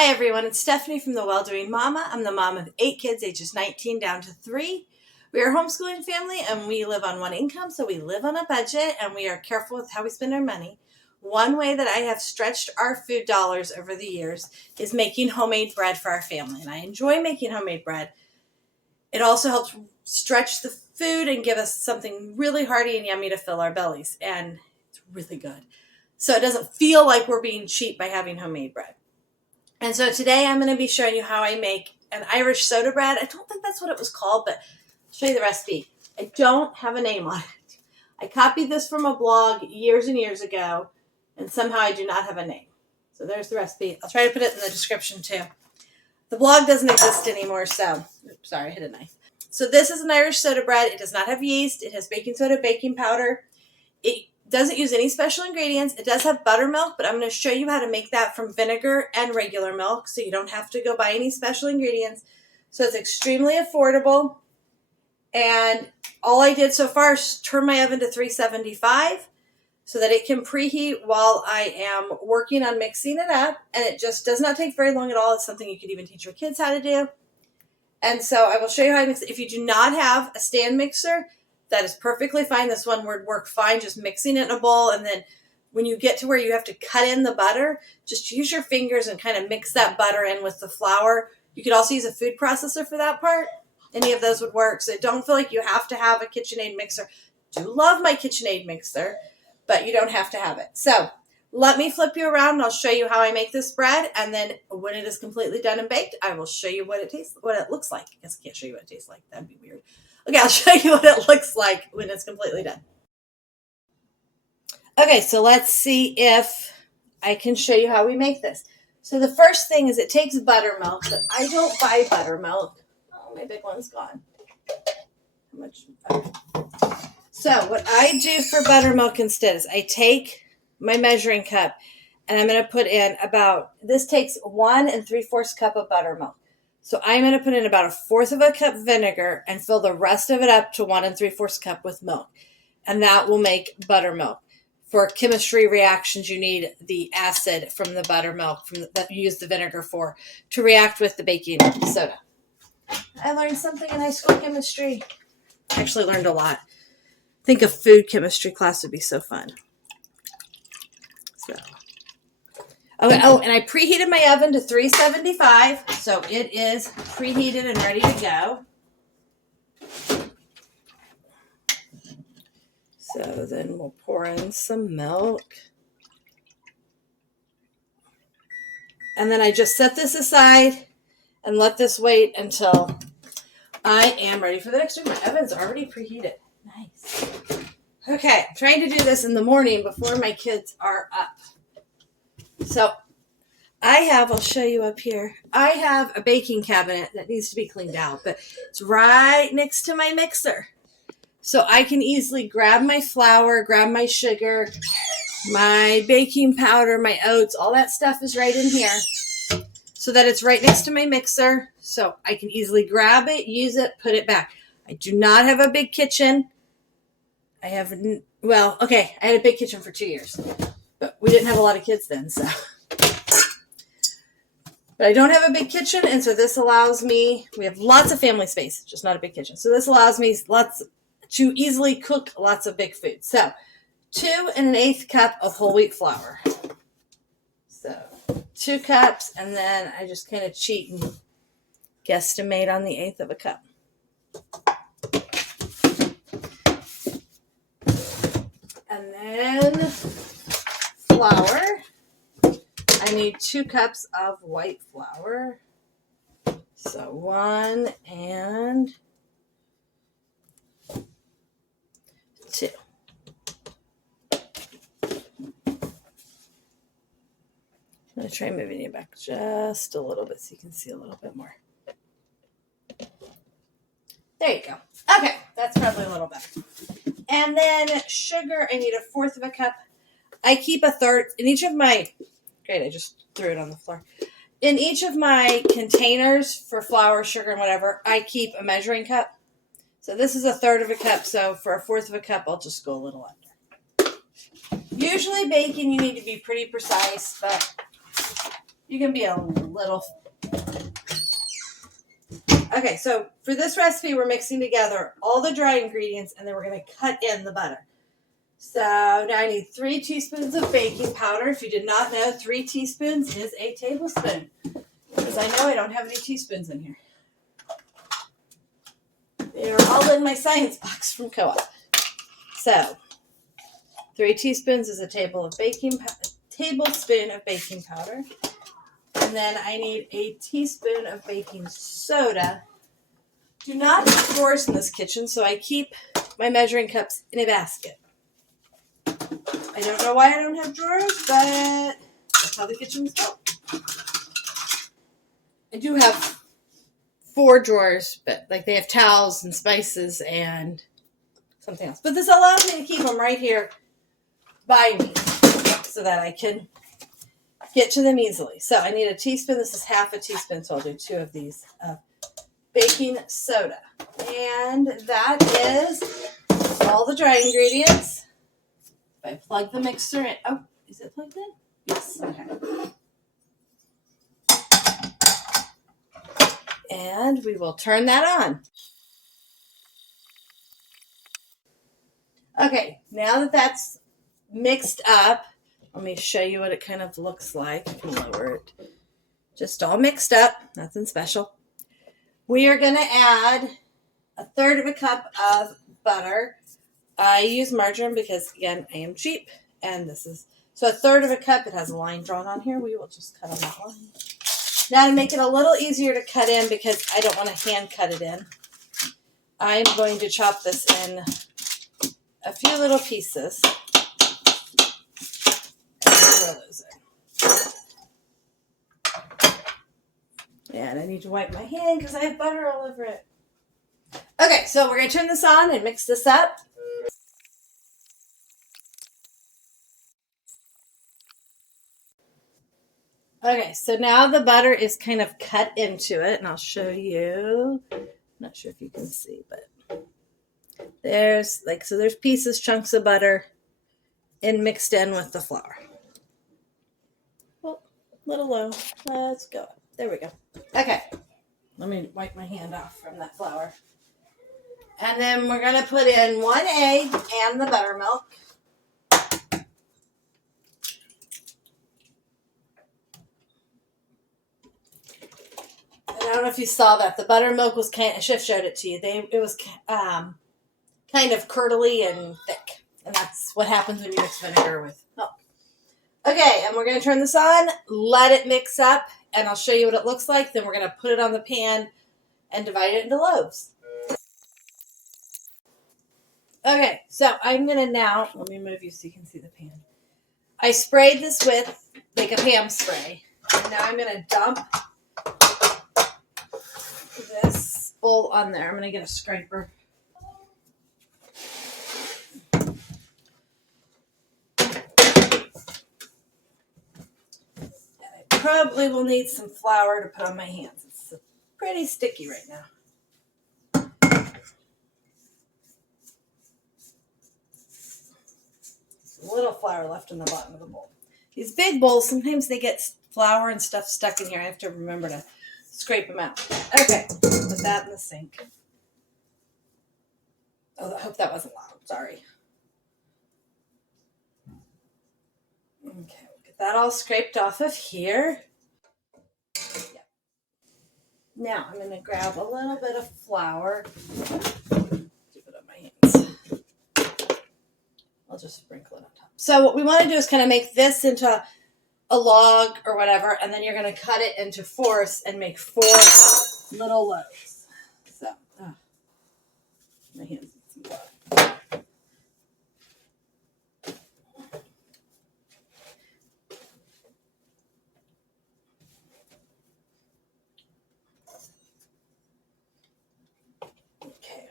Hi everyone, it's Stephanie from the Well-Doing Mama. I'm the mom of 8 kids ages 19 down to 3. We are a homeschooling family and we live on one income, so we live on a budget and we are careful with how we spend our money. One way that I have stretched our food dollars over the years is making homemade bread for our family, and I enjoy making homemade bread. It also helps stretch the food and give us something really hearty and yummy to fill our bellies, and it's really good. So it doesn't feel like we're being cheap by having homemade bread. And so today I'm going to be showing you how I make an Irish soda bread. I don't think that's what it was called, but I'll show you the recipe. I don't have a name on it. I copied this from a blog years and years ago, and somehow I do not have a name. So there's the recipe. I'll try to put it in the description too. The blog doesn't exist anymore, so, oops, sorry, I hit a knife. So this is an Irish soda bread. It does not have yeast. It has baking soda, baking powder. It doesn't use any special ingredients. It does have buttermilk, but I'm going to show you how to make that from vinegar and regular milk, so you don't have to go buy any special ingredients. So it's extremely affordable. And all I did so far is turn my oven to 375 so that it can preheat while I am working on mixing it up. And it just does not take very long at all. It's something you could even teach your kids how to do. And so I will show you how to mix it. If you do not have a stand mixer, that is perfectly fine. This one would work fine, just mixing it in a bowl. And then when you get to where you have to cut in the butter, just use your fingers and kind of mix that butter in with the flour. You could also use a food processor for that part. Any of those would work. So don't feel like you have to have a KitchenAid mixer. I do love my KitchenAid mixer, but you don't have to have it. So let me flip you around and I'll show you how I make this bread. And then when it is completely done and baked, I will show you what it looks like. I guess I can't show you what it tastes like. That'd be weird. Okay, I'll show you what it looks like when it's completely done. Okay, so let's see if I can show you how we make this. So the first thing is it takes buttermilk, but I don't buy buttermilk. Oh, my big one's gone. How much? Okay. So what I do for buttermilk instead is I take my measuring cup and I'm going to put in this takes 1 3/4 cup of buttermilk. So I'm going to put in about 1/4 cup vinegar and fill the rest of it up to 1 3/4 cup with milk. And that will make buttermilk. For chemistry reactions, you need the acid from the buttermilk that you use the vinegar for to react with the baking soda. I learned something in high school chemistry. I actually learned a lot. I think a food chemistry class would be so fun. So. Okay, and I preheated my oven to 375, so it is preheated and ready to go. So then we'll pour in some milk. And then I just set this aside and let this wait until I am ready for the next one. My oven's already preheated. Nice. Okay, I'm trying to do this in the morning before my kids are up. So I'll show you up here. I have a baking cabinet that needs to be cleaned out, but it's right next to my mixer. So I can easily grab my flour, grab my sugar, my baking powder, my oats, all that stuff is right in here so that it's right next to my mixer. So I can easily grab it, use it, put it back. I do not have a big kitchen. I had a big kitchen for 2 years, but we didn't have a lot of kids then, so. But I don't have a big kitchen, and so this allows me, we have lots of family space, just not a big kitchen. So this allows me to easily cook lots of big food. So 2 1/8 cup of whole wheat flour. So 2 cups, and then I just kind of cheat and guesstimate on the 1/8 of a cup. And then flour. I need 2 cups of white flour. So 1 and 2. I'm going to try moving you back just a little bit so you can see a little bit more. There you go. Okay, that's probably a little better. And then sugar, I need 1/4 cup. I keep 1/3 in each of my, great, I just threw it on the floor. In each of my containers for flour, sugar, and whatever, I keep a measuring cup. So this is 1/3 cup, so for 1/4 cup, I'll just go a little under. Usually baking, you need to be pretty precise, but You can be a little... Okay, so for this recipe, we're mixing together all the dry ingredients, and then we're going to cut in the butter. So now I need 3 teaspoons of baking powder. If you did not know, 3 teaspoons is a tablespoon. Because I know I don't have any teaspoons in here. They're all in my science box from Co-op. So 3 teaspoons is a tablespoon of baking powder. And then I need a teaspoon of baking soda. Do not have drawers in this kitchen, so I keep my measuring cups in a basket. I don't know why I don't have drawers, but that's how the kitchen was built. I do have 4 drawers, but like they have towels and spices and something else. But this allows me to keep them right here by me so that I can get to them easily. So I need a teaspoon. This is half a teaspoon, so I'll do 2 of these baking soda. And that is all the dry ingredients. If I plug the mixer in. Oh, is it plugged in? Yes. Okay. And we will turn that on. Okay, now that that's mixed up, let me show you what it kind of looks like. I can lower it. Just all mixed up, nothing special. We are going to add 1/3 of a cup of butter. I use margarine because, again, I am cheap. And this is, so 1/3 of a cup, it has a line drawn on here. We will just cut on that line. Now to make it a little easier to cut in because I don't want to hand cut it in, I'm going to chop this in a few little pieces. And I need to wipe my hand because I have butter all over it. Okay, so we're going to turn this on and mix this up. Okay, so now the butter is kind of cut into it, and I'll show you. I'm not sure if you can see, but there's there's pieces, chunks of butter, and mixed in with the flour. Well, a little low. Let's go. There we go. Okay, let me wipe my hand off from that flour. And then we're going to put in 1 egg and the buttermilk. And I don't know if you saw that. The buttermilk was kind of, Chef showed it to you. It was kind of curdly and thick. And that's what happens when you mix vinegar with milk. Okay, and we're going to turn this on, let it mix up, and I'll show you what it looks like. Then we're going to put it on the pan and divide it into loaves. Okay, so I'm going to now, let me move you so you can see the pan. I sprayed this with like a ham spray. And now I'm going to dump this bowl on there. I'm going to get a scraper. Probably will need some flour to put on my hands. It's pretty sticky right now. There's a little flour left in the bottom of the bowl. These big bowls, sometimes they get flour and stuff stuck in here. I have to remember to scrape them out. Okay, put that in the sink. Oh, I hope that wasn't loud. Sorry. Okay. That all scraped off of here. Yep. Now I'm going to grab a little bit of flour. Keep it on my hands. I'll just sprinkle it on top. So what we want to do is kind of make this into a log or whatever, and then you're going to cut it into 4s and make 4 little loaves. So, my hands need some flour.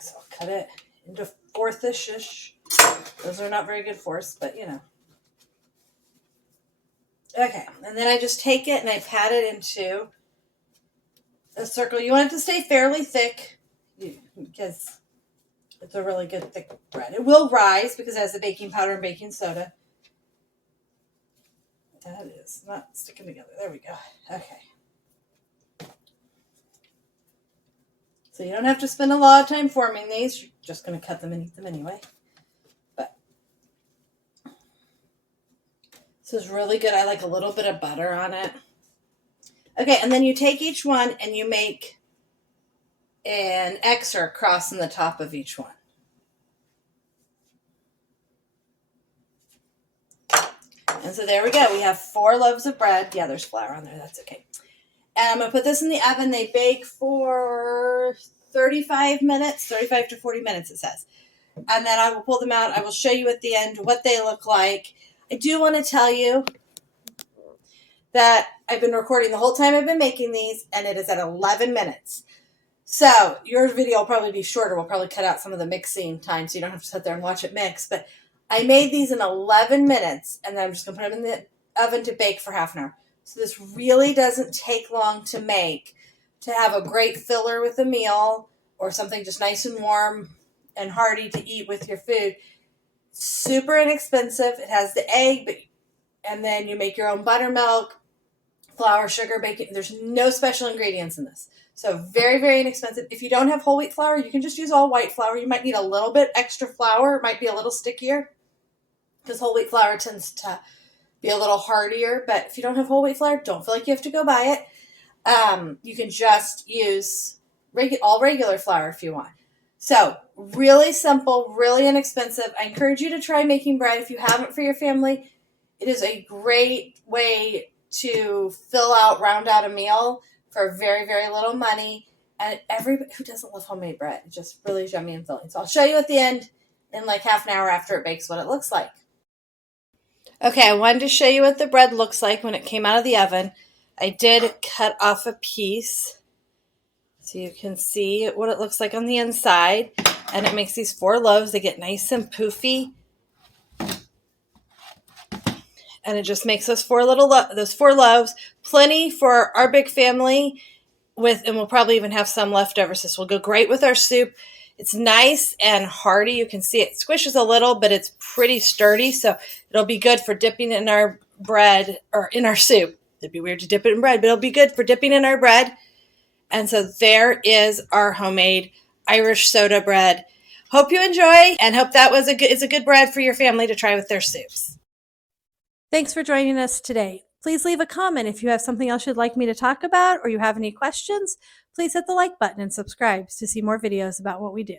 So I'll cut it into 4-ish. Those are not very good 4ths, but you know. Okay, and then I just take it and I pat it into a circle. You want it to stay fairly thick because it's a really good thick bread. It will rise because it has the baking powder and baking soda. That is not sticking together. There we go. Okay. So you don't have to spend a lot of time forming these. You're just going to cut them and eat them anyway. But this is really good. I like a little bit of butter on it. Okay, and then you take each one and you make an X or a cross in the top of each one. And so there we go. We have 4 loaves of bread. Yeah, there's flour on there. That's okay. And I'm going to put this in the oven. They bake for 35 minutes, 35 to 40 minutes, it says. And then I will pull them out. I will show you at the end what they look like. I do want to tell you that I've been recording the whole time I've been making these, and it is at 11 minutes. So your video will probably be shorter. We'll probably cut out some of the mixing time so you don't have to sit there and watch it mix. But I made these in 11 minutes, and then I'm just going to put them in the oven to bake for half an hour. So this really doesn't take long to make, to have a great filler with a meal or something just nice and warm and hearty to eat with your food. Super inexpensive. It has the egg, and then you make your own buttermilk, flour, sugar, bacon. There's no special ingredients in this. So very, very inexpensive. If you don't have whole wheat flour, you can just use all white flour. You might need a little bit extra flour. It might be a little stickier because whole wheat flour tends to be a little hardier. But if you don't have whole wheat flour, don't feel like you have to go buy it. You can just use all regular flour if you want. So really simple, really inexpensive. I encourage you to try making bread if you haven't for your family. It is a great way to round out a meal for very, very little money. And everybody who doesn't love homemade bread, it's just really yummy and filling. So I'll show you at the end in like half an hour after it bakes what it looks like. Okay, I wanted to show you what the bread looks like when it came out of the oven. I did cut off a piece so you can see what it looks like on the inside. And it makes these 4 loaves. They get nice and poofy. And it just makes those 4 loaves plenty for our big family and we'll probably even have some left over. So this will go great with our soup. It's nice and hearty. You can see it squishes a little, but it's pretty sturdy. So it'll be good for dipping in our bread or in our soup. It'd be weird to dip it in bread, but it'll be good for dipping in our bread. And so there is our homemade Irish soda bread. Hope you enjoy and hope that is a good bread for your family to try with their soups. Thanks for joining us today. Please leave a comment if you have something else you'd like me to talk about or you have any questions. Please hit the like button and subscribe to see more videos about what we do.